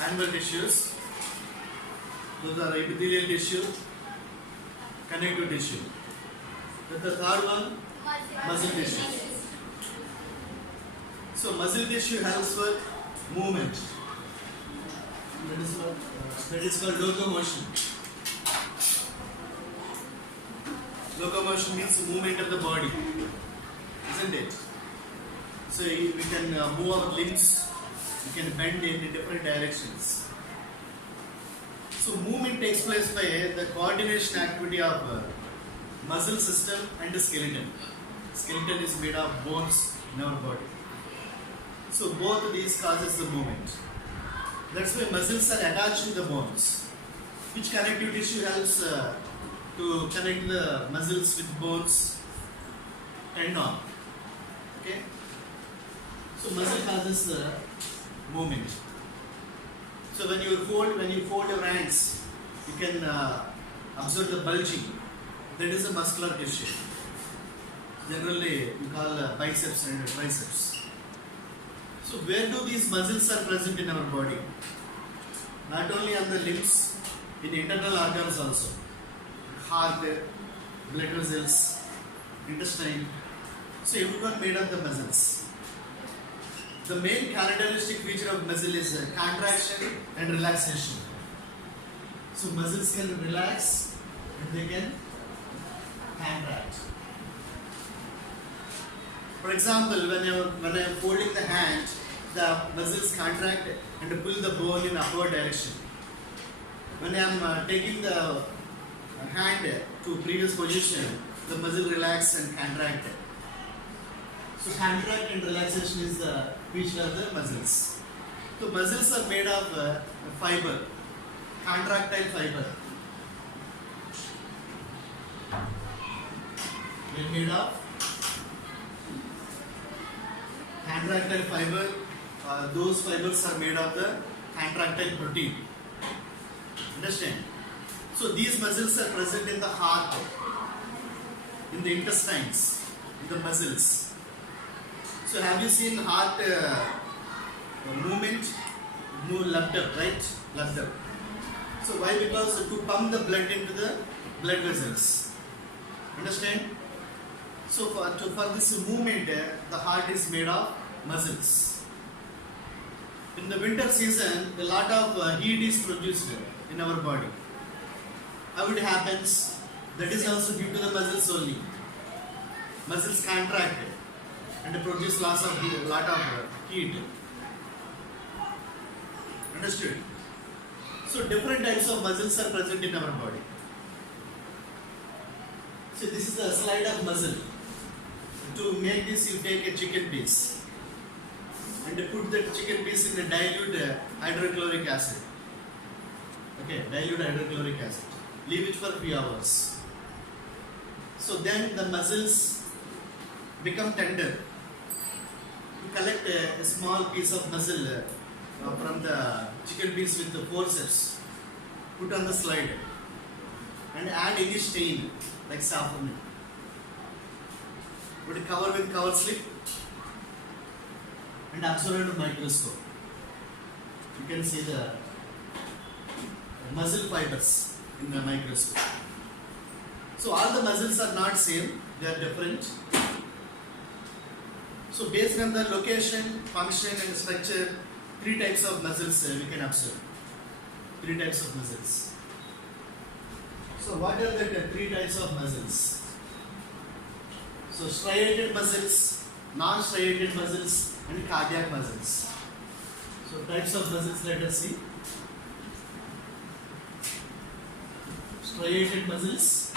animal tissues. Those are epithelial tissue, connective tissue. Then the third one, muscle tissue. So muscle tissue helps with movement. That is called locomotion. Locomotion means movement of the body, isn't it? So we can move our limbs, we can bend in different directions. So movement takes place by the coordination activity of muscle system and the skeleton. Skeleton is made of bones in our body. So both of these causes the movement. That's why muscles are attached to the bones. Which connective tissue helps to connect the muscles with bones? Tendon. Okay. So muscle causes the movement. So when you fold your hands, you can observe the bulging. That is a muscular tissue. Generally, we call biceps and triceps. So where do these muscles are present in our body? Not only on the limbs, in internal organs also. Heart, blood vessels, intestine. So everyone made of the muscles. The main characteristic feature of muscle is contraction and relaxation. So muscles can relax and they can contract. For example, when I am folding the hand, the muscles contract and pull the bone in upward direction. When I am taking the hand to previous position, the muscle relax and contract. So contract and relaxation is the feature of the muscles. So muscles are made of fiber, contractile fiber. They are made of contractile fiber. Those fibers are made of the contractile protein. Understand? So these muscles are present in the heart, in the intestines, in the muscles. So have you seen heart movement? Move left up, right? Left up. So why? Because to pump the blood into the blood vessels. Understand? So for this movement, the heart is made of muscles. In the winter season, a lot of heat is produced in our body. How it happens? That is also due to the muscles only. Muscles contract and produce lot of heat. Understood? So different types of muscles are present in our body. So this is a slide of muscle. To make this, you take a chicken piece and put the chicken piece in a dilute hydrochloric acid. Okay, dilute hydrochloric acid. Leave it for 3 hours. So then the muscles become tender. You collect a small piece of muscle from the chicken piece with the forceps. Put on the slide and add any stain like saffron. Put it cover with cover slip and observe at a microscope. You can see the muscle fibers in the microscope. So all the muscles are not same, they are different. So based on the location, function and structure, 3 types of muscles we can observe. 3 types of muscles. So what are the 3 types of muscles? So striated muscles, non-striated muscles and cardiac muscles. So types of muscles, let us see. Striated muscles,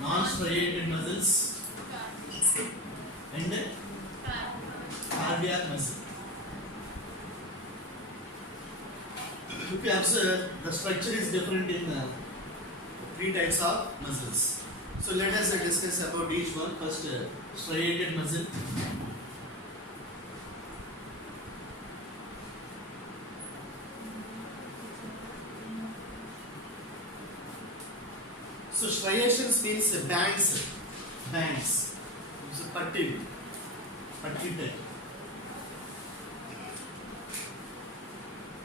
non-striated muscles and cardiac muscle. If you observe, the structure is different in 3 types of muscles. So let us discuss about each one. First, striated muscle. So striations means bands. Bands. So patti type.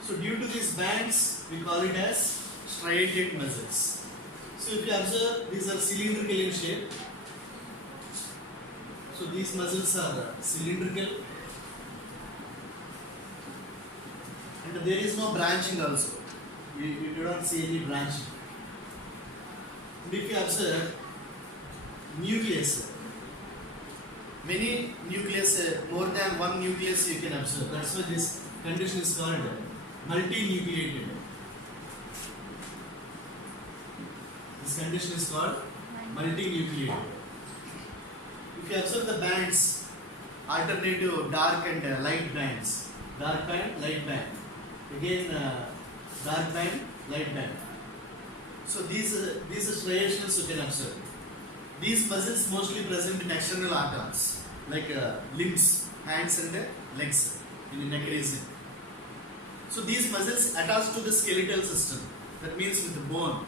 So due to these bands, we call it as striated muscles. So if you observe, these are cylindrical in shape. So these muscles are cylindrical, and there is no branching also. You do not see any branching. And if you observe nucleus, many nucleus, more than one nucleus you can observe. That's why this condition is called multinucleated. This condition is called multinucleated. If you observe the bands, alternative dark and light bands, dark band, light band, again dark band, light band. So these striations you can observe. These muscles mostly present in external organs like limbs, hands and legs in the neck region. So these muscles attach to the skeletal system. That means with the bone.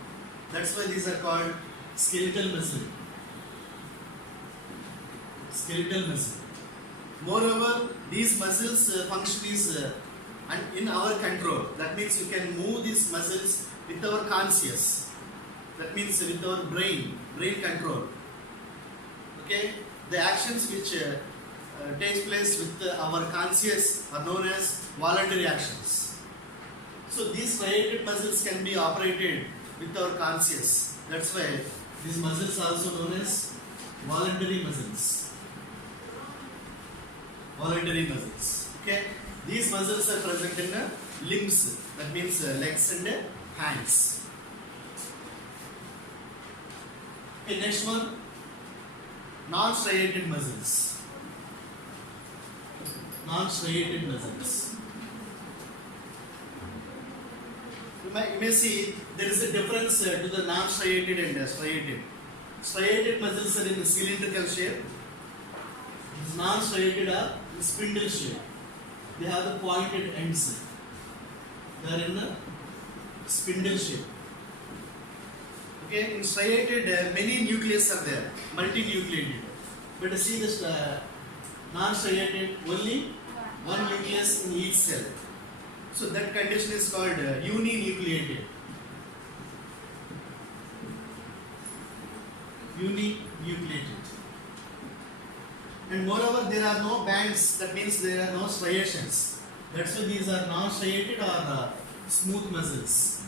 That's why these are called skeletal muscle. Skeletal muscle. Moreover, these muscles function is in our control. That means you can move these muscles with our conscious. That means with our brain control. Okay, the actions which takes place with our conscious are known as voluntary actions. So these striated muscles can be operated with our conscious. That's why these muscles are also known as voluntary muscles. Voluntary muscles. Okay, these muscles are present in limbs. That means legs and hands. Okay, next one, non-striated muscles. Non-striated muscles. You may see there is a difference to the non-striated and striated. Striated muscles are in cylindrical shape. Non-striated are in spindle shape. They have the pointed ends. They are in the spindle shape. Okay, in striated many nucleus are there, multinucleated. But see this non-striated, only one nucleus in each cell. So that condition is called uninucleated. Uninucleated. And moreover, there are no bands. That means there are no striations. That's why these are non-striated or smooth muscles.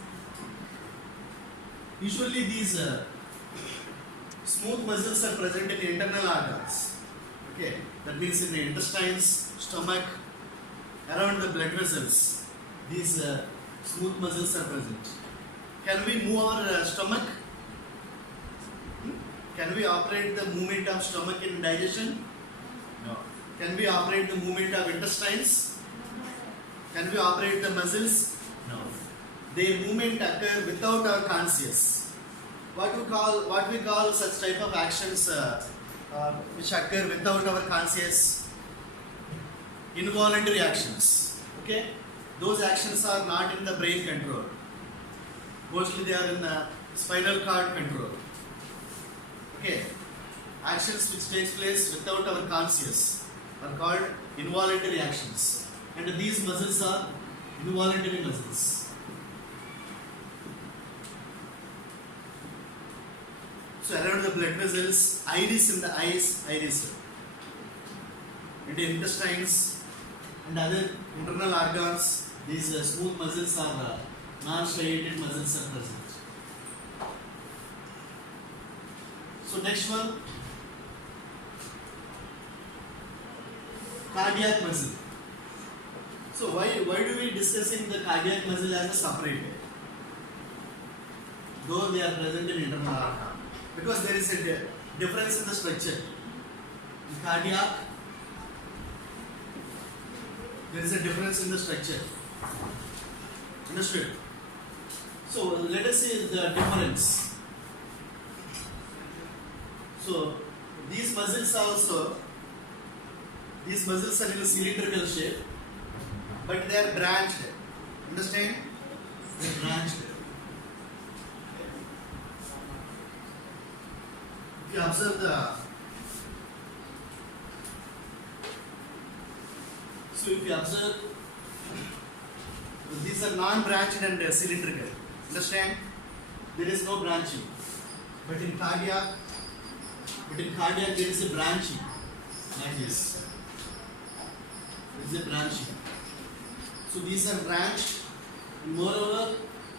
Usually these smooth muscles are present in internal organs. Okay, that means in the intestines, stomach, around the blood vessels. These smooth muscles are present. Can we move our stomach? Can we operate the movement of stomach in digestion? No. Can we operate the movement of intestines? Can we operate the muscles? No. Their movement occur without our conscious. What we call such type of actions which occur without our conscious? Involuntary actions. Okay? Those actions are not in the brain control. Mostly they are in the spinal cord control. Okay? Actions which takes place without our conscious are called involuntary actions. And these muscles are involuntary muscles. So around the blood vessels, iris in the eyes, iris. In the intestines and other internal organs, these smooth muscles are non-striated muscles are present. So next one, cardiac muscle. So why do we discussing the cardiac muscle as a separate? Though they are present in internal organ, because there is a difference in the structure. In cardiac, there is a difference in the structure. Understood? So let us see the difference. So these muscles also, these muscles are in a cylindrical shape, but they are branched. Understand? They are branched. If you observe These are non-branched and cylindrical. Understand? There is no branching. But in cardiac there is a branching like this. There is a branching. So these are branched. And moreover,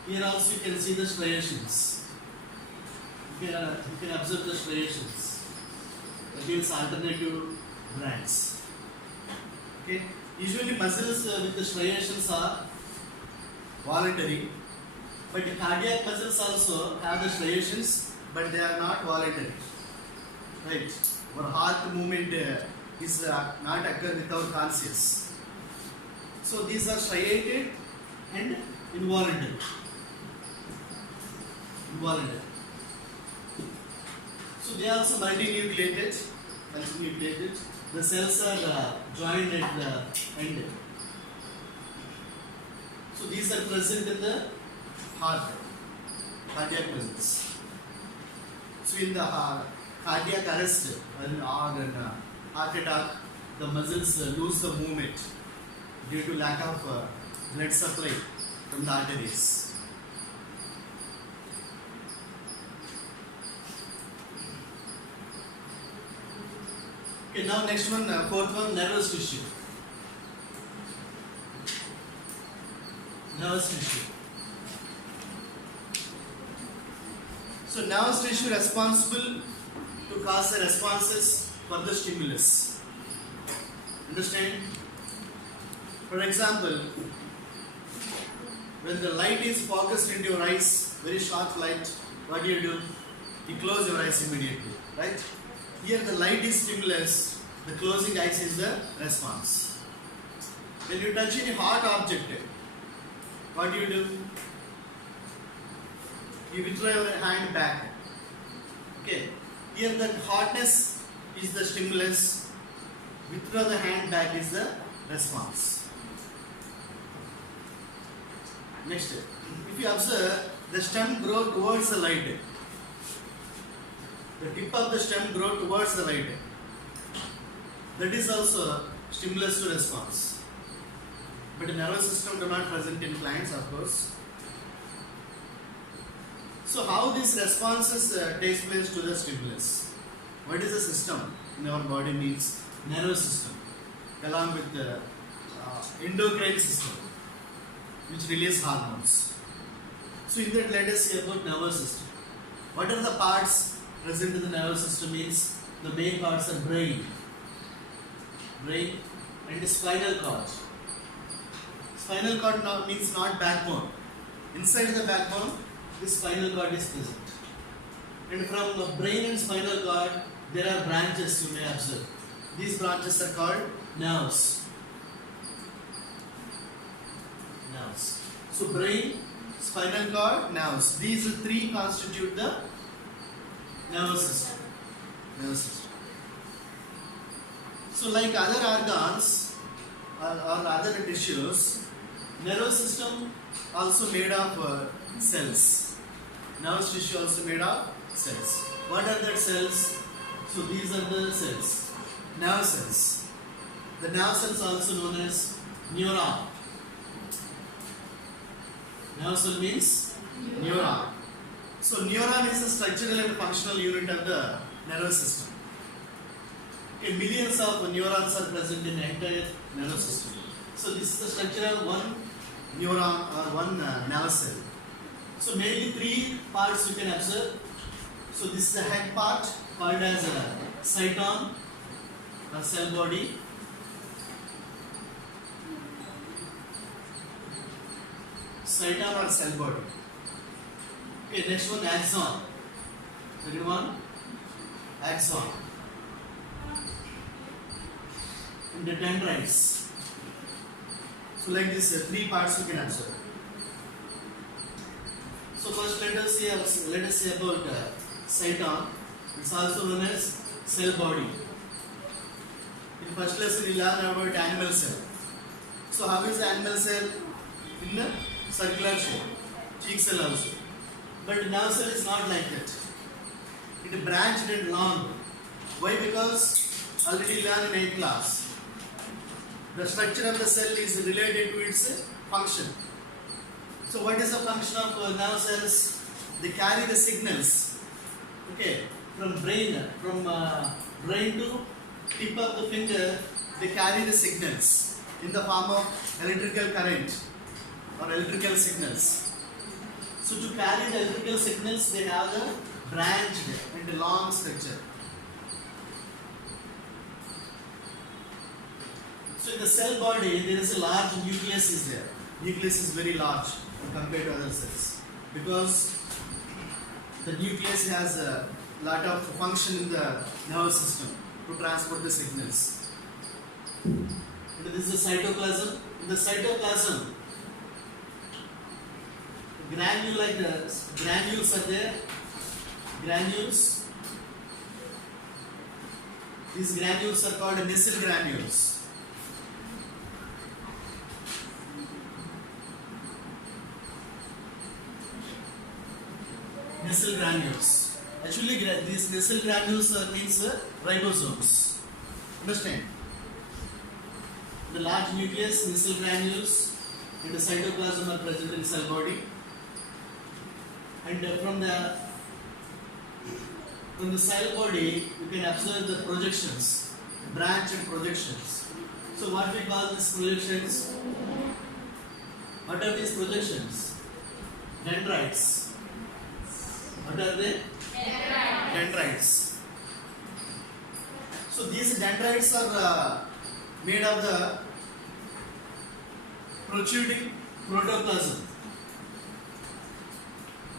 here also you can see the striations. You can observe the striations against alternative brands. Okay. Usually muscles with the striations are voluntary, but the cardiac muscles also have the striations, but they are not voluntary. Right? Our heart movement is not occur without conscious. So these are striated and involuntary. So they are also multinucleated. The cells are joined at the end. So these are present in the cardiac muscles. So in the cardiac arrest or in heart attack, the muscles lose the movement due to lack of blood supply from the arteries. Okay, now next one, fourth one, nervous tissue. So nervous tissue responsible to cause the responses for the stimulus. Understand? For example, when the light is focused into your eyes, very sharp light, what do? You close your eyes immediately, right? Here the light is stimulus, the closing eyes is the response. When you touch any hot object, what do? You withdraw your hand back. Okay. Here the hotness is the stimulus, withdraw the hand back is the response. Next, if you observe, the stem grows towards the light. The tip of the stem grows towards the light. That is also stimulus to response. But the nervous system do not present in plants, of course. So how these responses takes place to the stimulus? What is the system in our body means? Nervous system, along with the endocrine system, which release hormones. So in that, let us see about nervous system. What are the parts present in the nervous system? Means the main parts are brain and the spinal cord. Spinal cord now means not backbone. Inside the backbone, the spinal cord is present. And from the brain and spinal cord, there are branches you may observe. These branches are called nerves. So brain, spinal cord, nerves. These three constitute the nervous system. So like other organs or other tissues, nervous system also made of cells. Nervous tissue also made of cells. What are the cells? So these are the cells. Nerve cells. The nerve cells also known as neuron. Nerve cell means neuron. So neuron is the structural and functional unit of the nervous system. Okay, millions of neurons are present in the entire nervous system. So this is the structure of one neuron or one nerve cell. So mainly three parts you can observe. So this is the head part called as cyton or cell body. Cyton or cell body. Okay, next one, axon. Second one, axon. And the dendrites. So like this, three parts you can observe. So first let us see about cyton. It's also known as cell body. In first lesson we learn about animal cell. So how is the animal cell? In the circular shape, cheek cell also. But nerve cell is not like that. It branched and long. Why? Because already learned in 8th class. The structure of the cell is related to its function. So what is the function of nerve cells? They carry the signals, okay, from brain to tip of the finger. They carry the signals in the form of electrical current or electrical signals. So to carry the electrical signals, they have a branched and a long structure. So in the cell body, there is a large nucleus is there. Nucleus is very large compared to other cells because the nucleus has a lot of function in the nervous system to transport the signals. And this is the cytoplasm. In the cytoplasm, granules are there. Granules. These granules are called Nissl granules. Nissl granules. Actually, these Nissl granules means ribosomes. Understand? The large nucleus, Nissl granules, and the cytoplasm are present in cell body. And from the cell body, you can observe the projections, branch and projections. So what we call these projections? What are these projections? Dendrites. What are they? Dendrites. So these dendrites are made of the protruding protoplasm.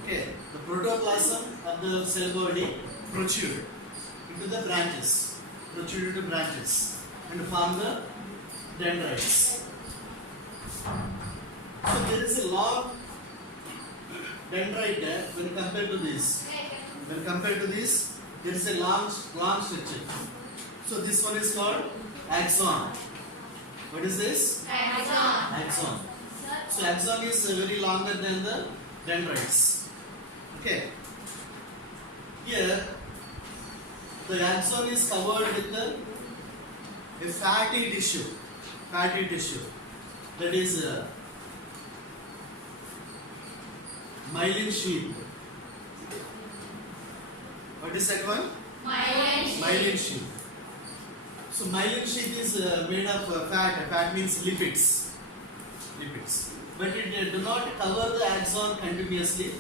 Okay, the protoplasm of the cell body protrude into the branches, and form the dendrites. So there is a long dendrite when compared to this. There is a long structure. So this one is called axon. What is this? Axon. So axon is very longer than the dendrites. Okay. Here, the axon is covered with a fatty tissue. That is myelin sheath. What is that one? Myelin sheath. So myelin sheath is made of fat. Fat means lipids. But it do not cover the axon continuously.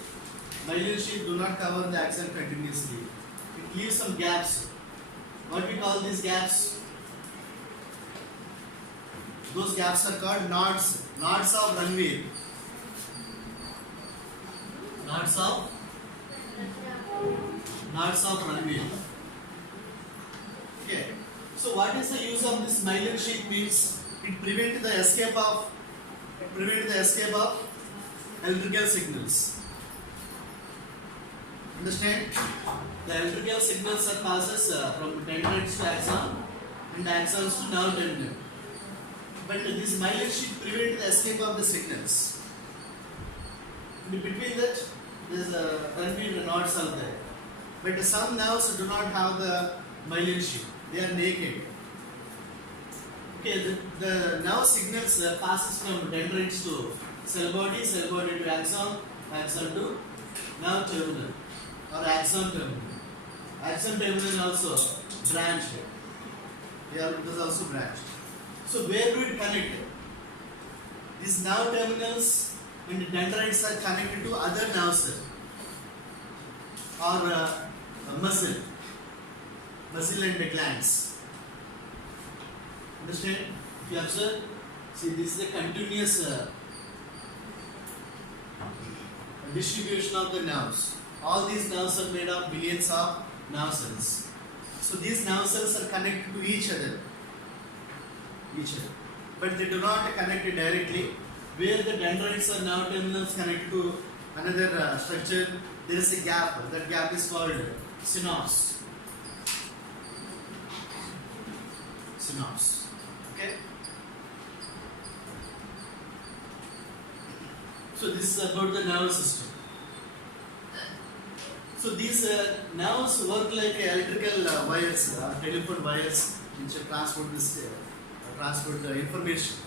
Myelin sheath do not cover the axon continuously. It leaves some gaps. What we call these gaps? Those gaps are called nodes. Nodes of Ranvier. Nodes of Ranvier. Okay. So what is the use of this myelin sheath means? It prevents the escape of electrical signals. Understand? The electrical signals are passes from dendrites to axon and axons to nerve terminal. But this myelin sheath prevents the escape of the signals. In between that, there is a Ranvier nodes are there. But some nerves do not have the myelin sheath. They are naked. Okay, the nerve signals passes from dendrites to cell body to axon to nerve terminal or axon terminal. Axon terminal also branched. Here it is also branched. So where do it connect? These nerve terminals and dendrites are connected to other nerve cells or muscle and glands. Understand? If you observe, see this is a continuous distribution of the nerves. All these nerves are made of billions of nerve cells. So these nerve cells are connected to each other. But they do not connect directly. Where the dendrites or nerve terminals connect to another structure, there is a gap. That gap is called synapse. Okay. So this is about the nervous system. So these nerves work like electrical wires, telephone wires, which transport the information.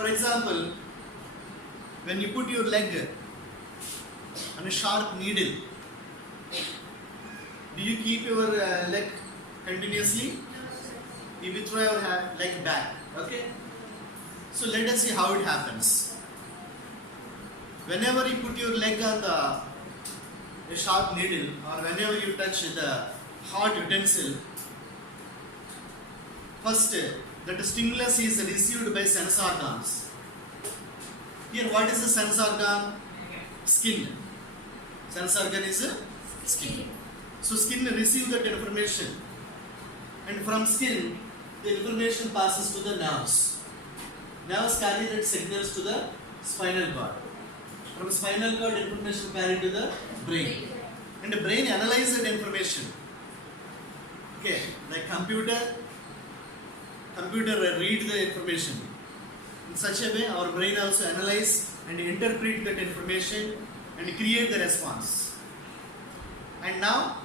For example, when you put your leg on a sharp needle, do you keep your leg continuously? You withdraw your leg back. Okay? So let us see how it happens. Whenever you put your leg on a sharp needle, or whenever you touch the hot utensil, first that stimulus is received by sense organs. Here, what is the sense organ? Skin. Sense organ is skin. So skin receives that information, and from skin the information passes to the nerves. Nerves carry that signals to the spinal cord. From spinal cord, information carried to the brain, and the brain analyzes that information. Okay, like computer read the information. In such a way, our brain also analyze and interpret that information and create the response. And now,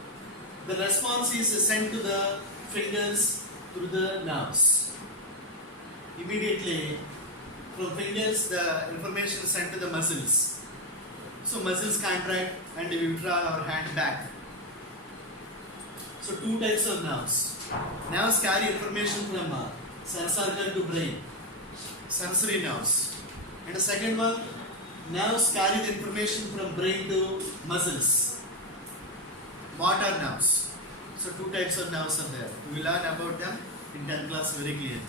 the response is sent to the fingers through the nerves. Immediately, from fingers, the information is sent to the muscles. So muscles contract and we withdraw our hand back. So two types of nerves. Nerves carry information from sense organ to brain, sensory nerves. And the second one, nerves carry the information from brain to muscles, motor nerves. So two types of nerves are there. We will learn about them in 10th class very clearly.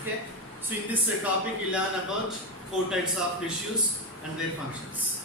Okay? So in this topic, we learn about 4 types of tissues and their functions.